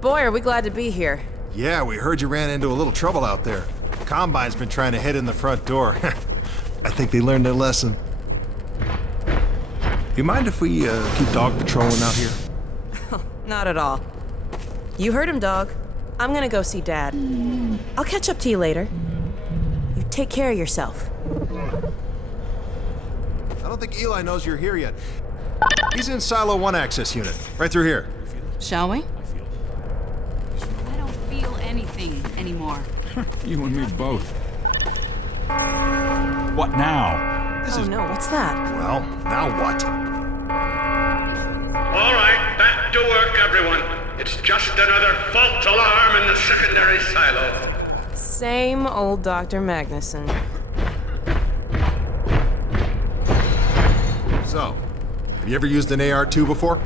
Boy, are we glad to be here. Yeah, we heard you ran into a little trouble out there. Combine's been trying to hit in the front door. I think they learned their lesson. You mind if we keep dog patrolling out here? Not at all. You heard him, dog. I'm gonna go see Dad. I'll catch up to you later. You take care of yourself. I don't think Eli knows you're here yet. He's in Silo 1 access unit, right through here. Shall we? I don't feel anything anymore. You and me both. What now? Oh no, what's that? Well, now what? All right, back to work, everyone. It's just another false alarm in the secondary silo. Same old Dr. Magnuson. So, have you ever used an AR-2 before?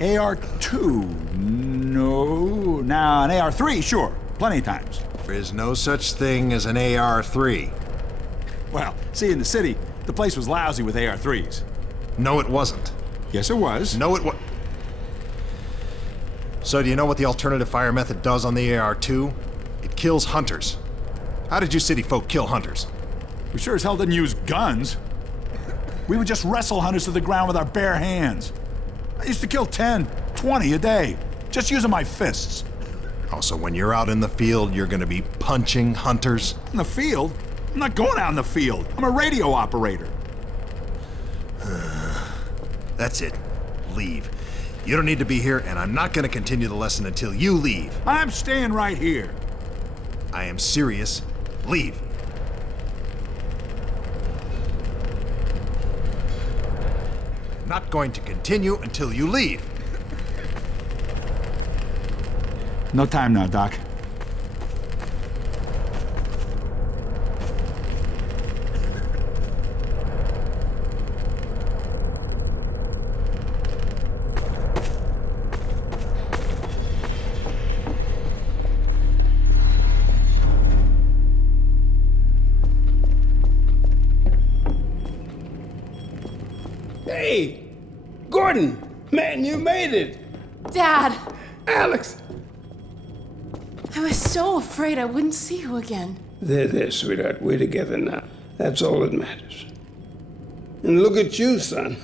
AR-2? No. Now, an AR-3, sure. Plenty of times. There is no such thing as an AR-3. Well, see, in the city, the place was lousy with AR-3s. No, it wasn't. Yes, it was. No, it was. So do you know what the alternative fire method does on the AR-2? It kills hunters. How did you city folk kill hunters? We sure as hell didn't use guns. We would just wrestle hunters to the ground with our bare hands. I used to kill 10, 20 a day, just using my fists. Also, when you're out in the field, you're gonna be punching hunters? In the field? I'm not going out in the field. I'm a radio operator. That's it. Leave. You don't need to be here, and I'm not gonna continue the lesson until you leave. I'm staying right here. I am serious. Leave. I'm not going to continue until you leave. No time now, Doc. Hey, Gordon, man, you made it. Dad! Alex. I was so afraid I wouldn't see you again. There, sweetheart. We're together now. That's all that matters. And look at you, son.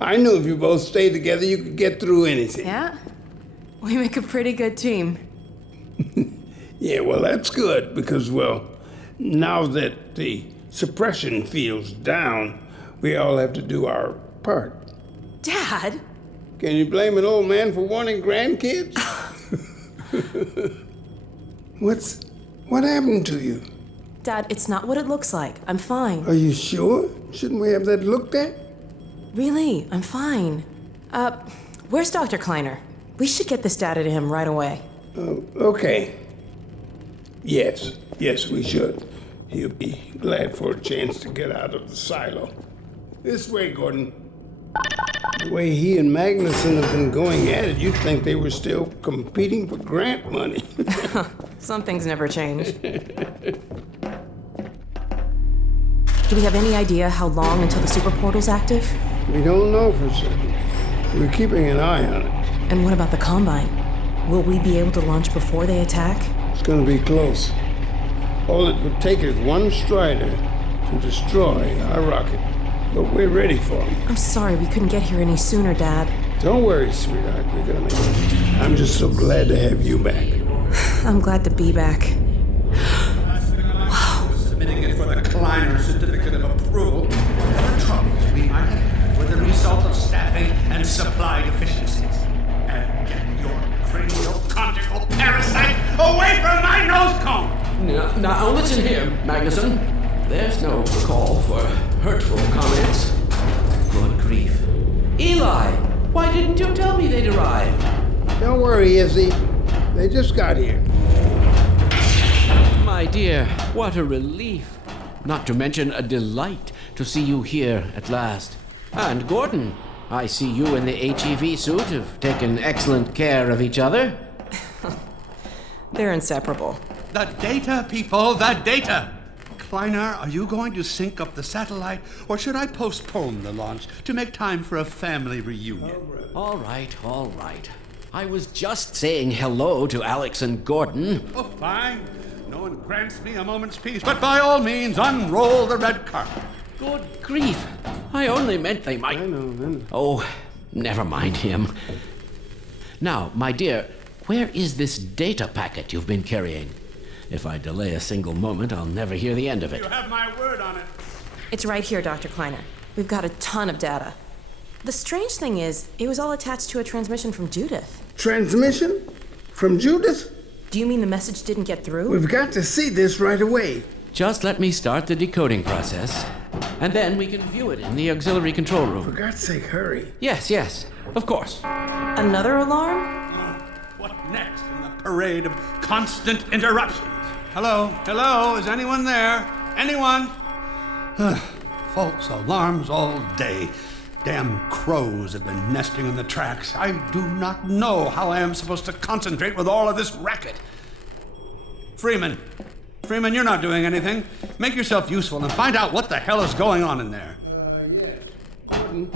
I knew if you both stayed together, you could get through anything. Yeah? We make a pretty good team. Yeah, well, that's good because, well, now that the suppression field's down, we all have to do our part. Dad? Can you blame an old man for wanting grandkids? What happened to you? Dad, it's not what it looks like. I'm fine. Are you sure? Shouldn't we have that looked at? Really, I'm fine. Where's Dr. Kleiner? We should get this data to him right away. Okay. Yes, we should. He'll be glad for a chance to get out of the silo. This way, Gordon. The way he and Magnuson have been going at it, you'd think they were still competing for grant money. Some things never change. Do we have any idea how long until the super portal's active? We don't know for certain. We're keeping an eye on it. And what about the Combine? Will we be able to launch before they attack? It's gonna be close. All it would take is one Strider to destroy our rocket. But we're ready for him. I'm sorry we couldn't get here any sooner, Dad. Don't worry, sweetheart. We're gonna make it. I'm just so glad to have you back. I'm glad to be back. Submitting it for the Kleiner certificate of approval. The troubles we might have had were the result of staffing and supply deficiencies. And get your cranial-conjugal parasite away from my nose cone! Now listen here, Magnuson. There's no call for hurtful comments. Good grief. Eli, why didn't you tell me they'd arrived? Don't worry, Izzy. They just got here. My dear, what a relief. Not to mention a delight to see you here at last. And Gordon, I see you in the HEV suit have taken excellent care of each other. They're inseparable. The data, people, the data! Kleiner, are you going to sync up the satellite, or should I postpone the launch to make time for a family reunion? All right. I was just saying hello to Alex and Gordon. Oh, fine. No one grants me a moment's peace, but by all means, unroll the red carpet. Good grief. I only meant they might... I know. Oh, never mind him. Now, my dear, where is this data packet you've been carrying? If I delay a single moment, I'll never hear the end of it. You have my word on it. It's right here, Dr. Kleiner. We've got a ton of data. The strange thing is, it was all attached to a transmission from Judith. Transmission? From Judith? Do you mean the message didn't get through? We've got to see this right away. Just let me start the decoding process, and then we can view it in the auxiliary control For room. God's sake, hurry. Yes, of course. Another alarm? What next in the parade of constant interruptions? Hello, is anyone there? Anyone? False alarms all day. Damn crows have been nesting in the tracks. I do not know how I am supposed to concentrate with all of this racket. Freeman, you're not doing anything. Make yourself useful and find out what the hell is going on in there. Yes. Gordon,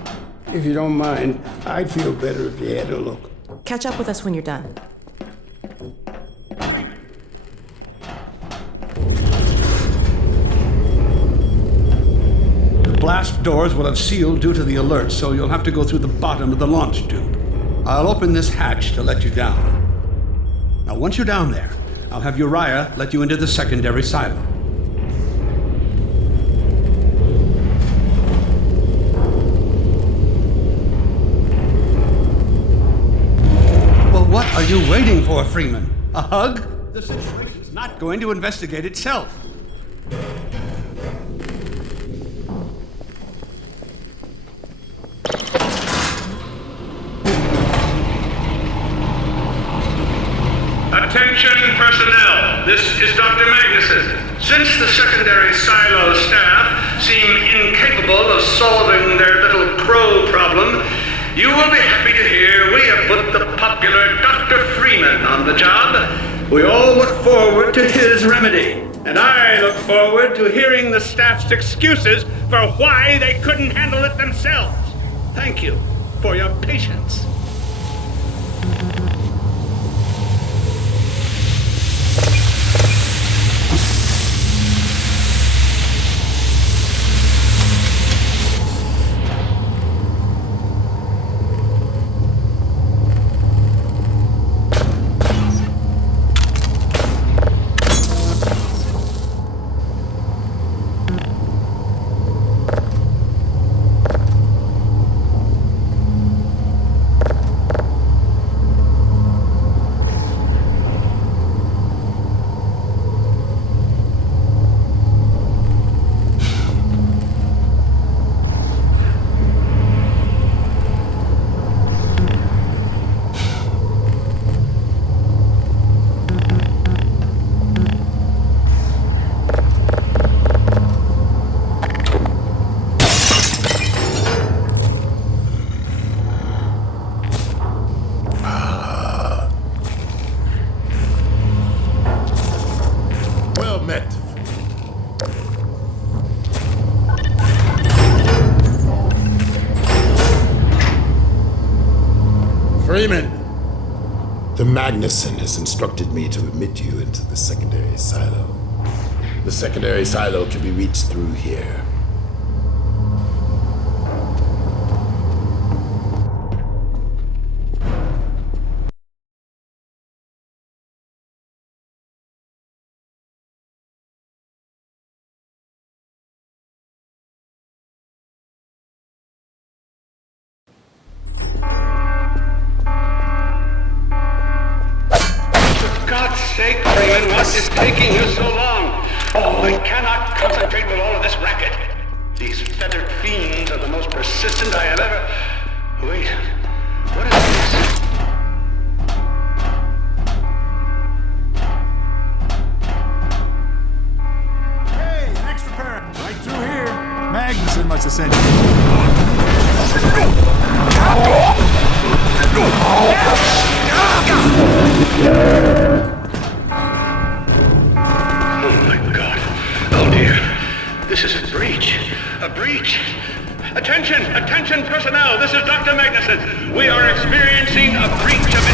if you don't mind, I'd feel better if you had a look. Catch up with us when you're done. Blast doors will have sealed due to the alert, so you'll have to go through the bottom of the launch tube. I'll open this hatch to let you down. Now, once you're down there, I'll have Uriah let you into the secondary silo. Well, what are you waiting for, Freeman? A hug? The situation's not going to investigate itself. Attention personnel, this is Dr. Magnuson. Since the secondary silo staff seem incapable of solving their little crow problem, you will be happy to hear we have put the popular Dr. Freeman on the job. We all look forward to his remedy, and I look forward to hearing the staff's excuses for why they couldn't handle it themselves. Thank you for your patience. Freeman! The Magnuson has instructed me to admit you into the secondary silo. The secondary silo can be reached through here. Sake, Freeman, what is taking you so long? Oh, I cannot concentrate with all of this racket. These feathered fiends are the most persistent I have ever... Wait, what is this? Hey, an extra pair. Right through here. Magnuson must have sent you. Oh dear, this is a breach. A breach. Attention personnel, this is Dr. Magnuson. We are experiencing a breach of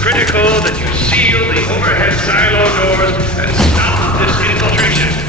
critical that you seal the overhead silo doors and stop this infiltration.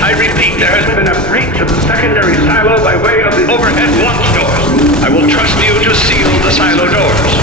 I repeat, there has been a breach of the secondary silo by way of the overhead launch doors. I will trust you to seal the silo doors.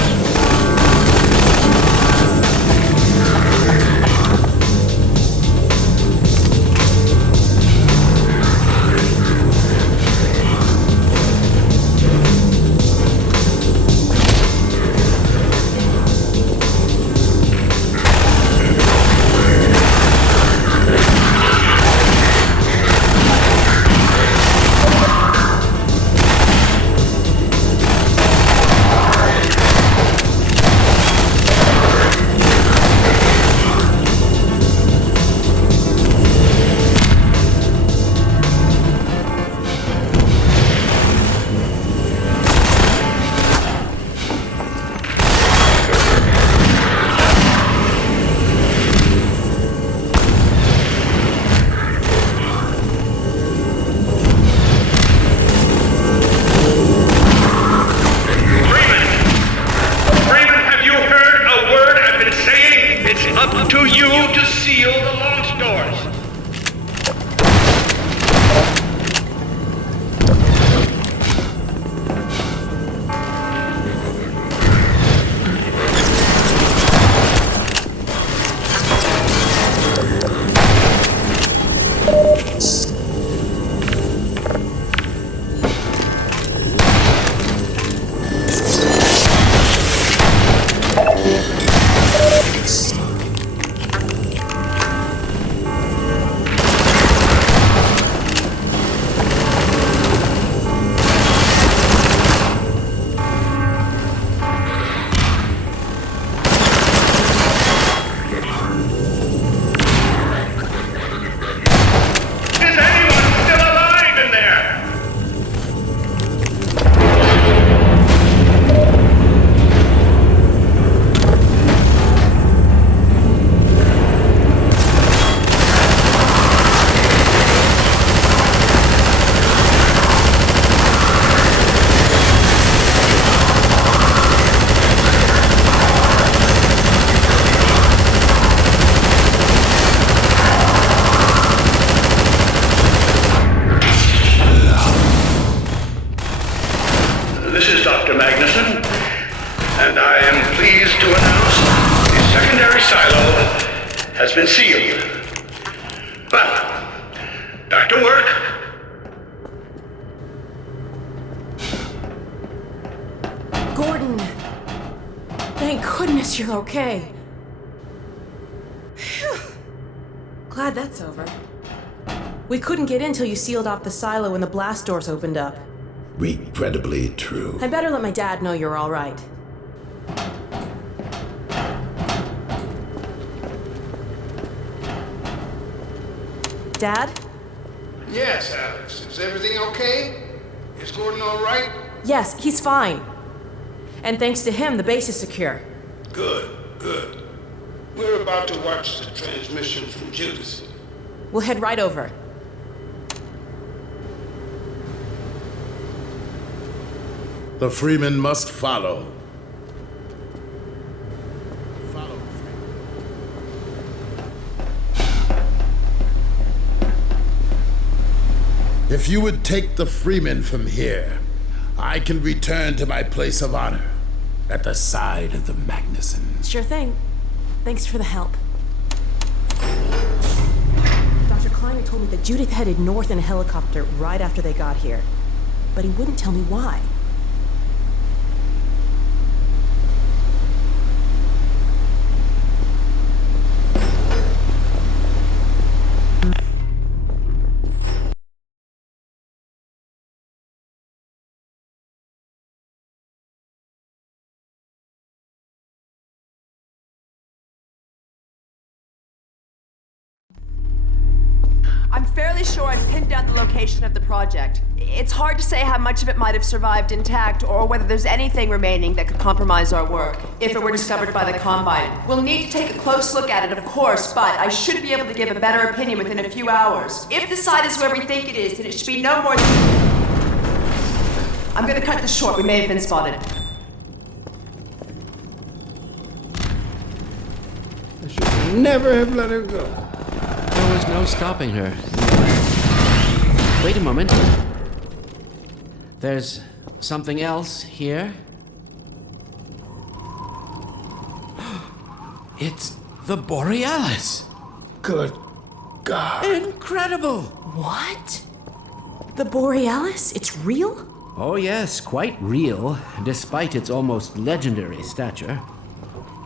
Up to you to seal the launch doors. This is Dr. Magnuson, and I am pleased to announce the secondary silo has been sealed. Well, back to work. Gordon! Thank goodness you're okay. Phew. Glad that's over. We couldn't get in till you sealed off the silo when the blast doors opened up. Regrettably true. I better let my dad know you're all right. Dad? Yes, Alex. Is everything okay? Is Gordon all right? Yes, he's fine. And thanks to him, the base is secure. Good, good. We're about to watch the transmission from Judas. We'll head right over. The Freeman must follow. Follow. If you would take the Freeman from here, I can return to my place of honor at the side of the Magnuson. Sure thing. Thanks for the help. Dr. Kleiner told me that Judith headed north in a helicopter right after they got here. But he wouldn't tell me why. I'm fairly sure I've pinned down the location of the project. It's hard to say how much of it might have survived intact or whether there's anything remaining that could compromise our work if it were discovered by the Combine. We'll need to take a close look at it, of course, but I should be able to give a better opinion within a few hours. If the site is where we think it is, then it should be no more than... I'm gonna cut this short. We may have been spotted. I should never have let her go. There was no stopping her. Wait a moment. There's something else here. It's the Borealis. Good God. Incredible! What? The Borealis? It's real? Oh, yes, quite real, despite its almost legendary stature.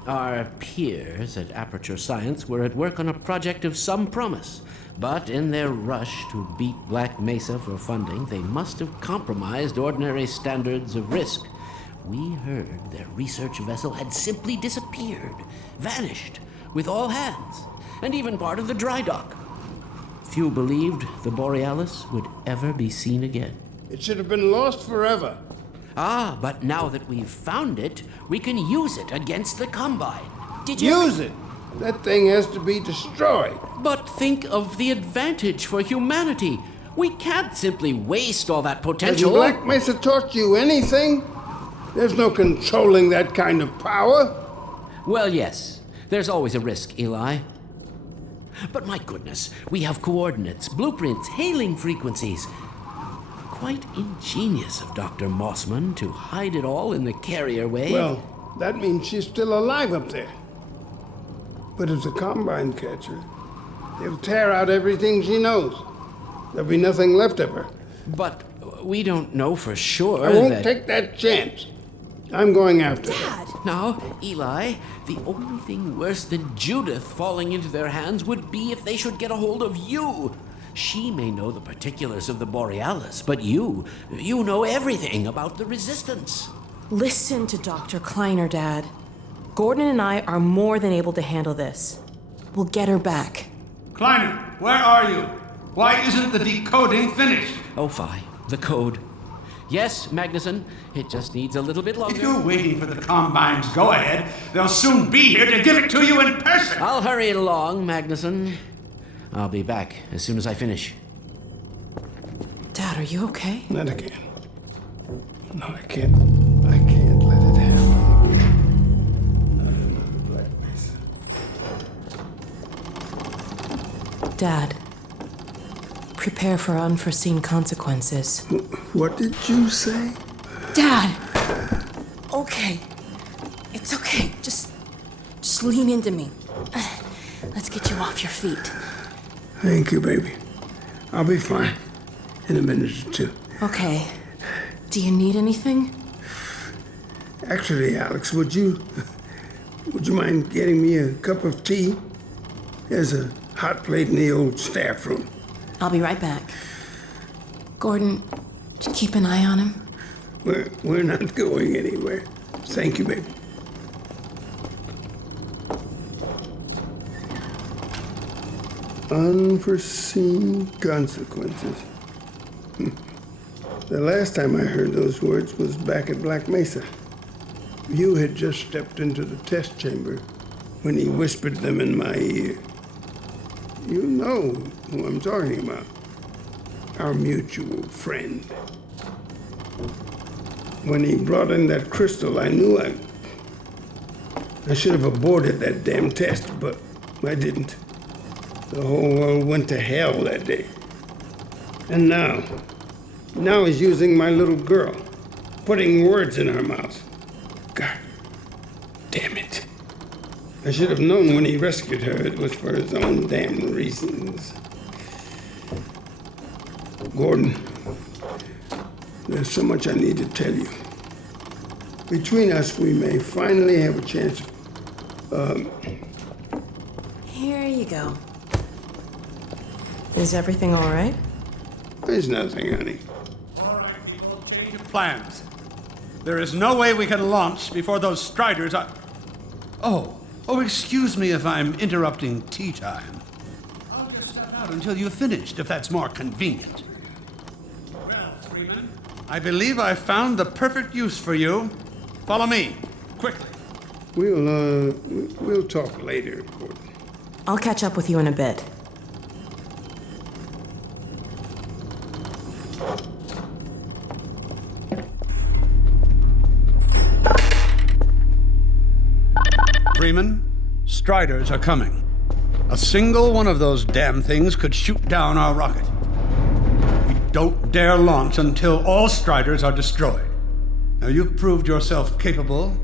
Our peers at Aperture Science were at work on a project of some promise, but in their rush to beat Black Mesa for funding, they must have compromised ordinary standards of risk. We heard their research vessel had simply disappeared, vanished, with all hands, and even part of the dry dock. Few believed the Borealis would ever be seen again. It should have been lost forever. Ah, but now that we've found it, we can use it against the Combine. Did you... Use it! That thing has to be destroyed. But think of the advantage for humanity. We can't simply waste all that Has potential. Black Mesa taught you anything? There's no controlling that kind of power. Well, yes. There's always a risk, Eli. But my goodness, we have coordinates, blueprints, hailing frequencies. Quite ingenious of Dr. Mossman to hide it all in the carrier wave. Well, that means she's still alive up there. But if the Combine catch her, they'll tear out everything she knows. There'll be nothing left of her. But we don't know for sure I won't that... take that chance. I'm going after her. Dad! Now, Eli, the only thing worse than Judith falling into their hands would be if they should get a hold of you. She may know the particulars of the Borealis, but you know everything about the Resistance. Listen to Dr. Kleiner, Dad. Gordon and I are more than able to handle this. We'll get her back. Kleiner, where are you? Why isn't the decoding finished? Oh, fine. The code. Yes, Magnuson. It just needs a little bit longer. If you're waiting for the Combine's go-ahead, they'll soon be here to give it to you in person. I'll hurry it along, Magnuson. I'll be back as soon as I finish. Dad, are you okay? Not again. No, I can't let it happen again. Not another Black Mesa. Dad, prepare for unforeseen consequences. What did you say? Dad! Okay. It's okay. Just lean into me. Let's get you off your feet. Thank you, baby. I'll be fine in a minute or two. Okay. Do you need anything? Actually, Alex, would you mind getting me a cup of tea? There's a hot plate in the old staff room. I'll be right back. Gordon, just keep an eye on him. We're not going anywhere. Thank you, baby. Unforeseen consequences. The last time I heard those words was back at Black Mesa. You had just stepped into the test chamber when he whispered them in my ear. You know who I'm talking about. Our mutual friend. When he brought in that crystal, I knew I should have aborted that damn test, but I didn't. The whole world went to hell that day. And now he's using my little girl, putting words in her mouth. God damn it. I should have known when he rescued her it was for his own damn reasons. Gordon, there's so much I need to tell you. Between us, we may finally have a chance. Here you go. Is everything all right? There's nothing, honey. All right, people, change of plans. There is no way we can launch before those Striders are... Oh, excuse me if I'm interrupting tea time. I'll just stand out until you've finished, if that's more convenient. Well, Freeman, I believe I've found the perfect use for you. Follow me, quickly. We'll talk later, Gordon. I'll catch up with you in a bit. Freeman, Striders are coming. A single one of those damn things could shoot down our rocket. We don't dare launch until all Striders are destroyed. Now, you've proved yourself capable,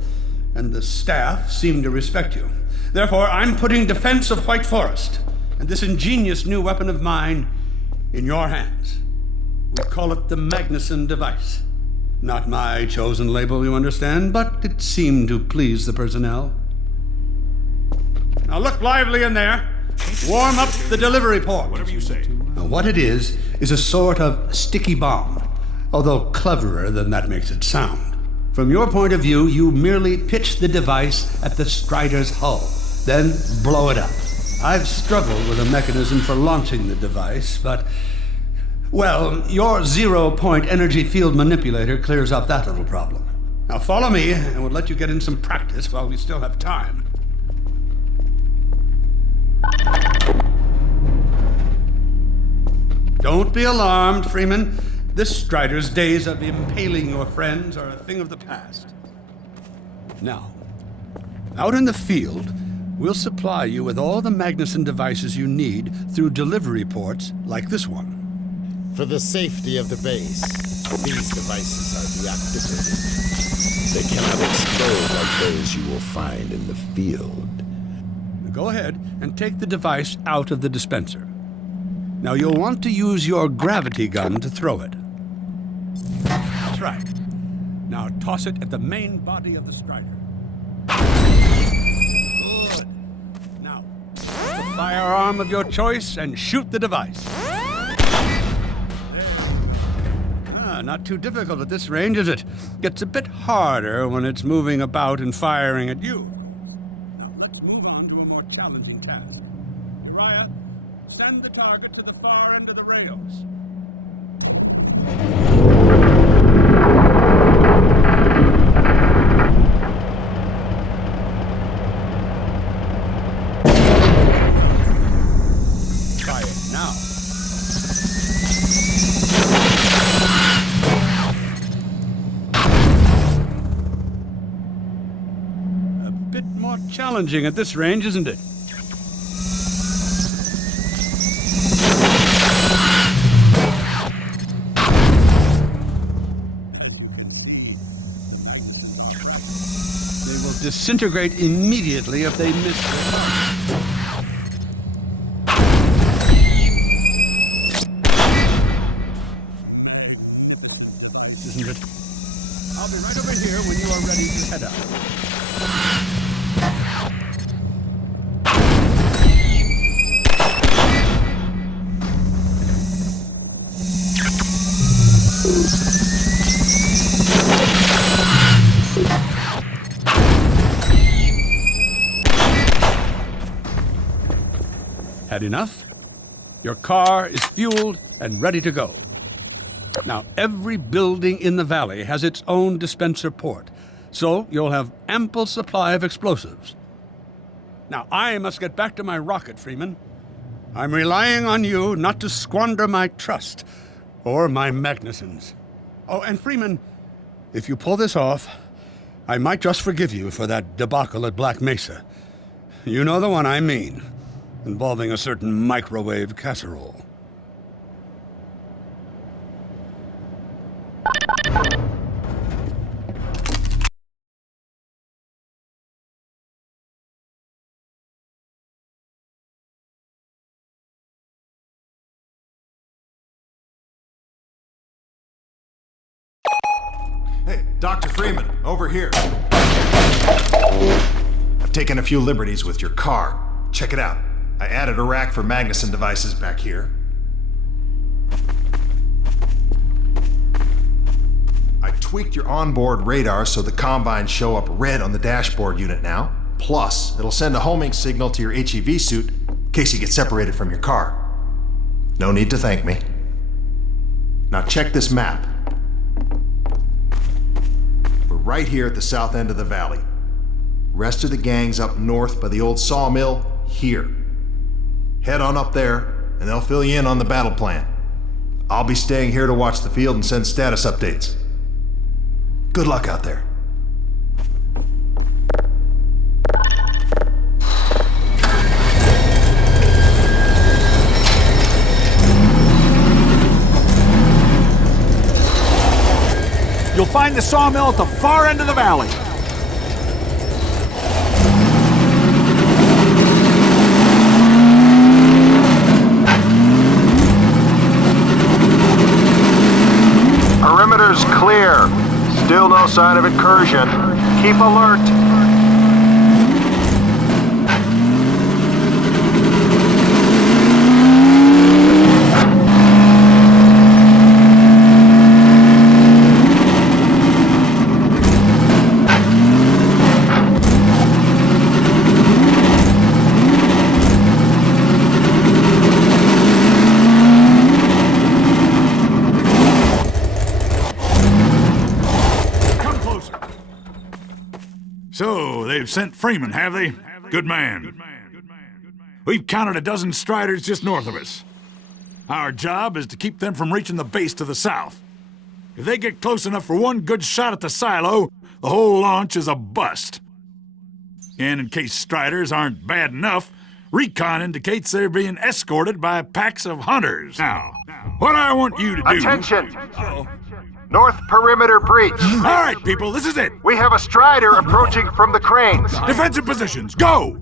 and the staff seem to respect you. Therefore, I'm putting defense of White Forest and this ingenious new weapon of mine in your hands. We call it the Magnuson device. Not my chosen label, you understand, but it seemed to please the personnel. Now look lively in there. Warm up the delivery port. Whatever you say. Now what it is a sort of sticky bomb, although cleverer than that makes it sound. From your point of view, you merely pitch the device at the Strider's hull, then blow it up. I've struggled with a mechanism for launching the device, but... well, your zero-point energy field manipulator clears up that little problem. Now follow me, and we'll let you get in some practice while we still have time. Don't be alarmed, Freeman. This Strider's days of impaling your friends are a thing of the past. Now, out in the field, we'll supply you with all the Magnuson devices you need through delivery ports like this one. For the safety of the base, these devices are deactivated. They cannot explode like those you will find in the field. Go ahead and take the device out of the dispenser. Now you'll want to use your gravity gun to throw it. That's right. Now toss it at the main body of the Strider. Good. Now, the firearm of your choice and shoot the device. Not too difficult at this range, is it? Gets a bit harder when it's moving about and firing at you. Now, let's move on to a more challenging task. Raya, send the target to the far end of the rails. Try it now. Challenging at this range, isn't it? They will disintegrate immediately if they miss their target. Isn't it? I'll be right over here when you are ready to head out. Had enough? Your car is fueled and ready to go. Now, every building in the valley has its own dispenser port, so you'll have ample supply of explosives. Now, I must get back to my rocket, Freeman. I'm relying on you not to squander my trust or my Magnusons. Oh, and Freeman, If you pull this off, I might just forgive you for that debacle at Black Mesa. You know the one I mean, involving a certain microwave casserole. Hey, Dr. Freeman, over here. I've taken a few liberties with your car. Check it out. I added a rack for Magnuson devices back here. I tweaked your onboard radar so the combines show up red on the dashboard unit now. Plus, it'll send a homing signal to your HEV suit in case you get separated from your car. No need to thank me. Now check this map. We're right here at the south end of the valley. Rest of the gang's up north by the old sawmill here. Head on up there, and they'll fill you in on the battle plan. I'll be staying here to watch the field and send status updates. Good luck out there. You'll find the sawmill at the far end of the valley. Perimeter's clear. Still no sign of incursion. Keep alert. So, they've sent Freeman, have they? Good man. We've counted a dozen Striders just north of us. Our job is to keep them from reaching the base to the south. If they get close enough for one good shot at the silo, the whole launch is a bust. And in case Striders aren't bad enough, recon indicates they're being escorted by packs of hunters. Now, what I want you to do... Attention! North perimeter breach. All right, people, this is it. We have a Strider approaching from the cranes. Defensive positions, go!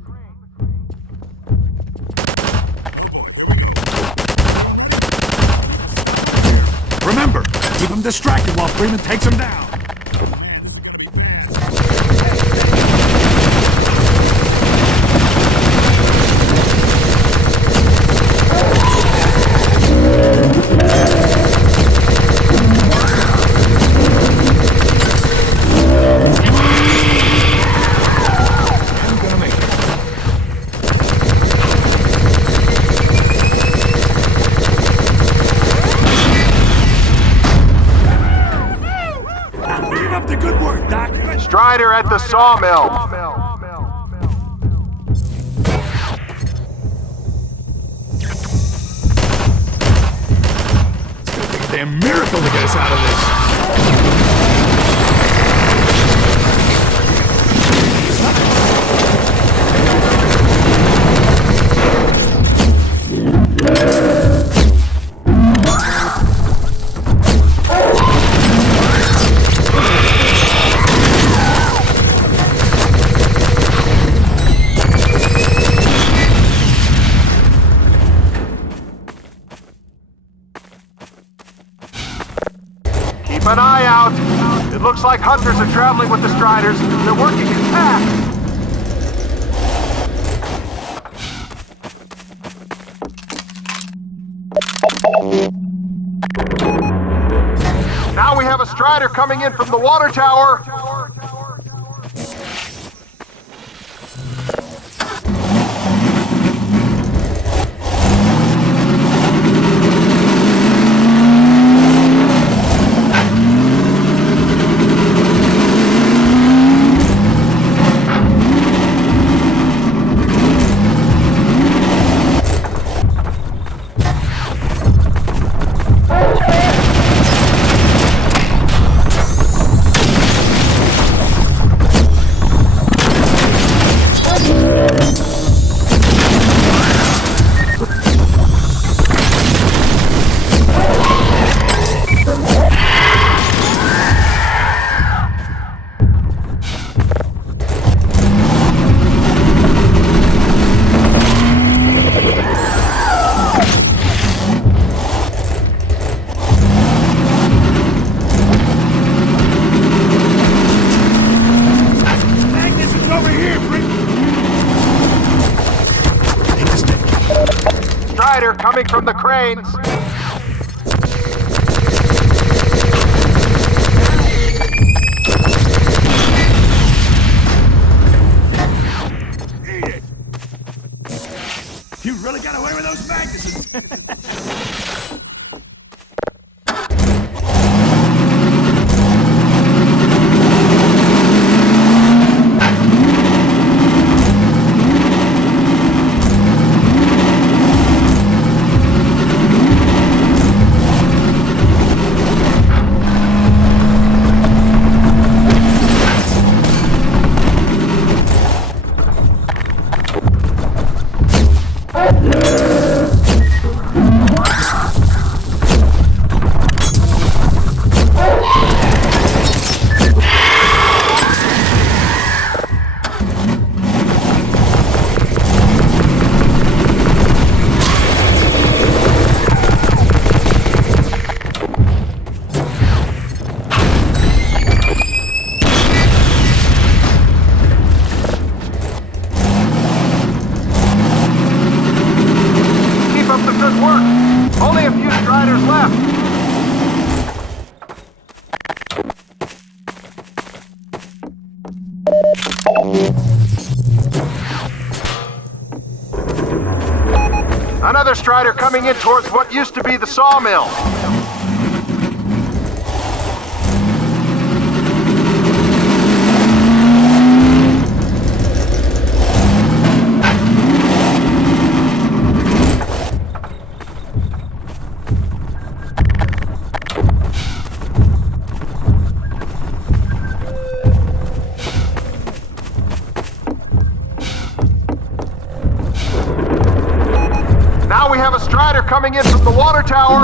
Remember, keep them distracted while Freeman takes them down. Strider at the sawmill. It's gonna take a damn miracle to get us out of this. Keep an eye out. It looks like hunters are traveling with the Striders. They're working in packs. Now we have a Strider coming in from the water tower. coming from the cranes. You really got away with those magnets. Another Strider coming in towards what used to be the sawmill. Now we have a Strider coming in from the water tower.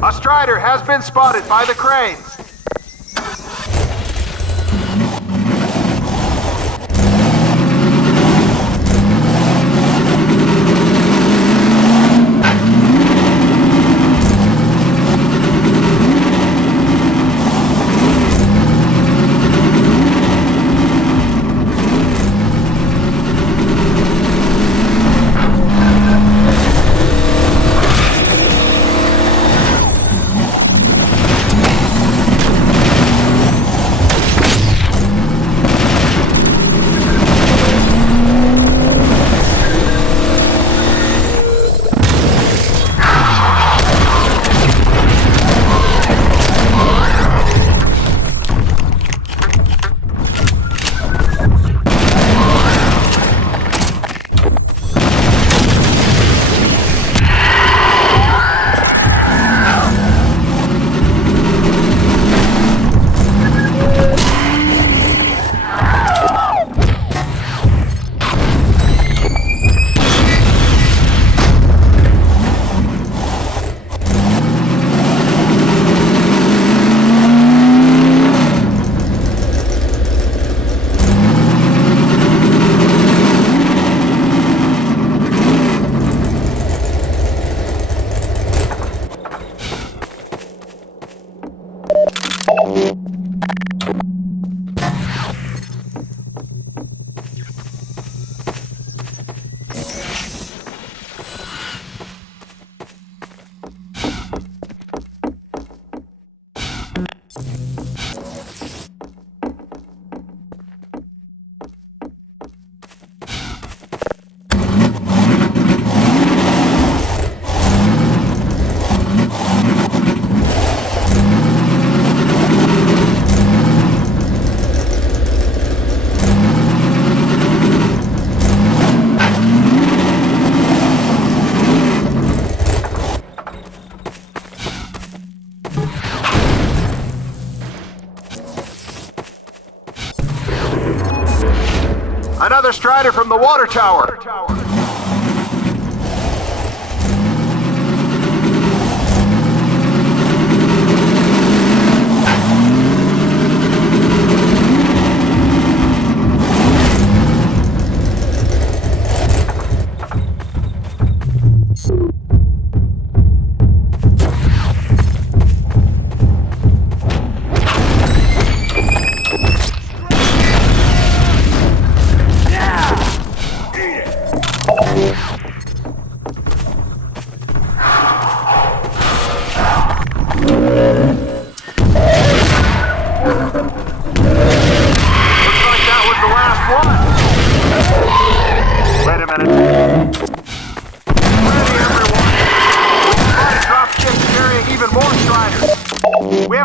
A Strider has been spotted by the cranes. Another Strider from the water tower.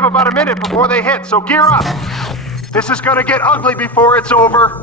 About a minute before they hit, so gear up. This is gonna get ugly before it's over.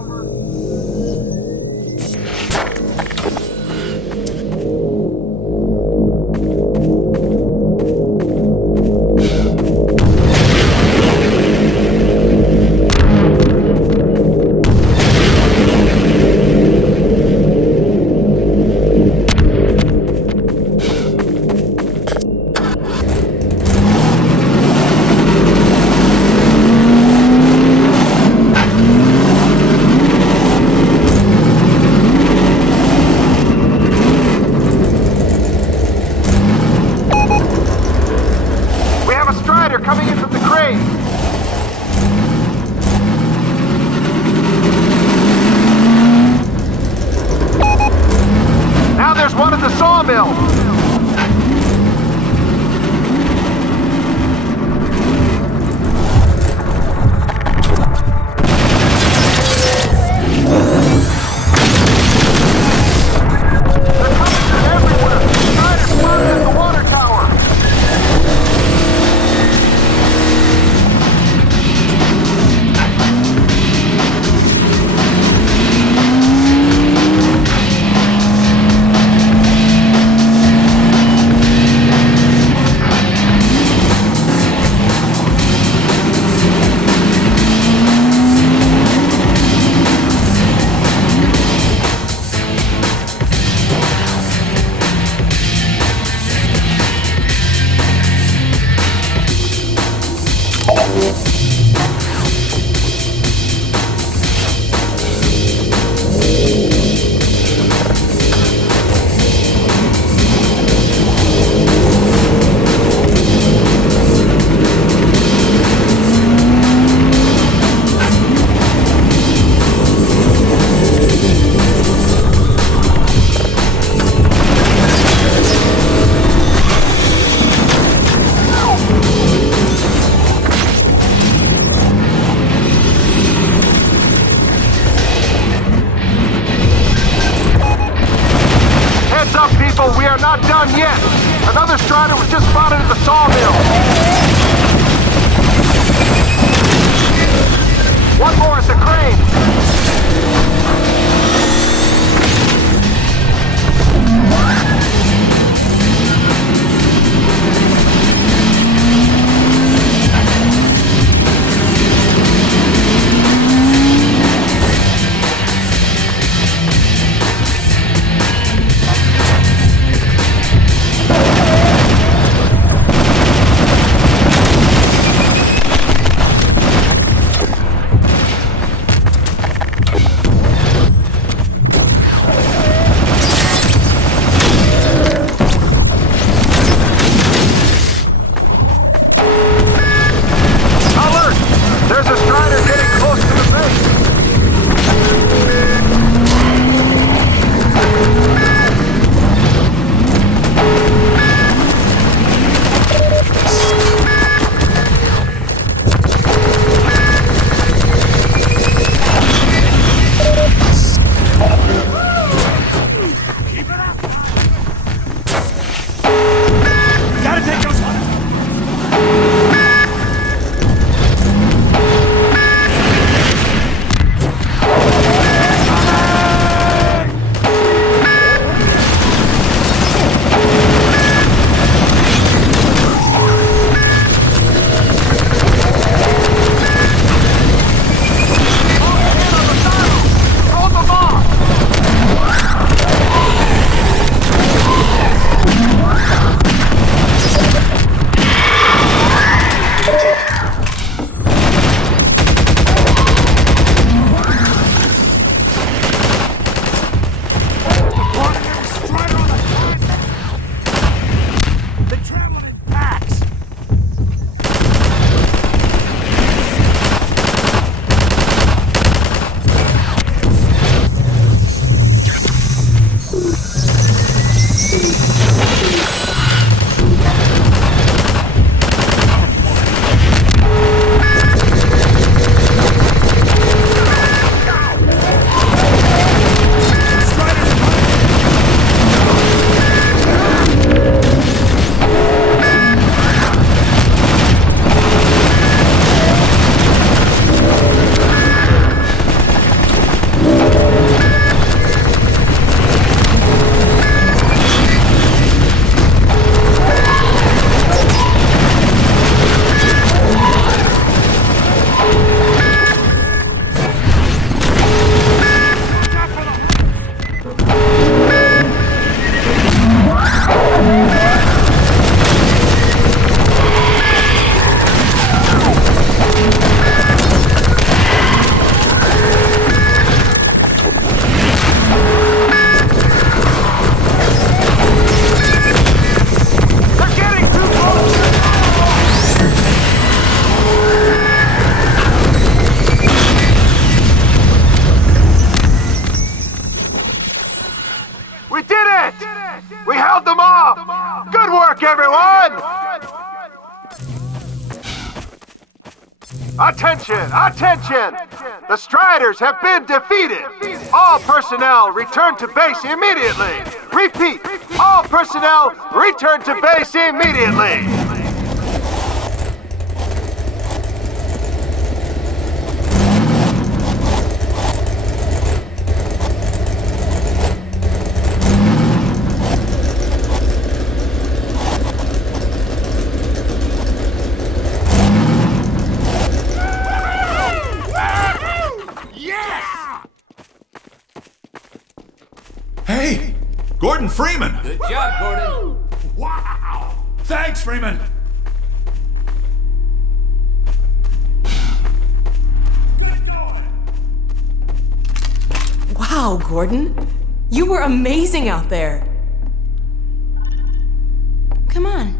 Coming in from the crane. Now there's one at the sawmill. They're coming from everywhere. Strider spotted at the water tower. We are not done yet. Another Strider was just spotted at the sawmill. One more at the crane. held them off! Good work, everyone! Attention! Attention! The Striders have been defeated! All personnel return to base immediately! Repeat! All personnel return to base immediately! Hey! Gordon Freeman! Good job, Gordon. Wow! Thanks, Freeman! Wow, Gordon. You were amazing out there. Come on.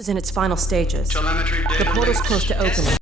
Is in its final stages. The portal's close to opening.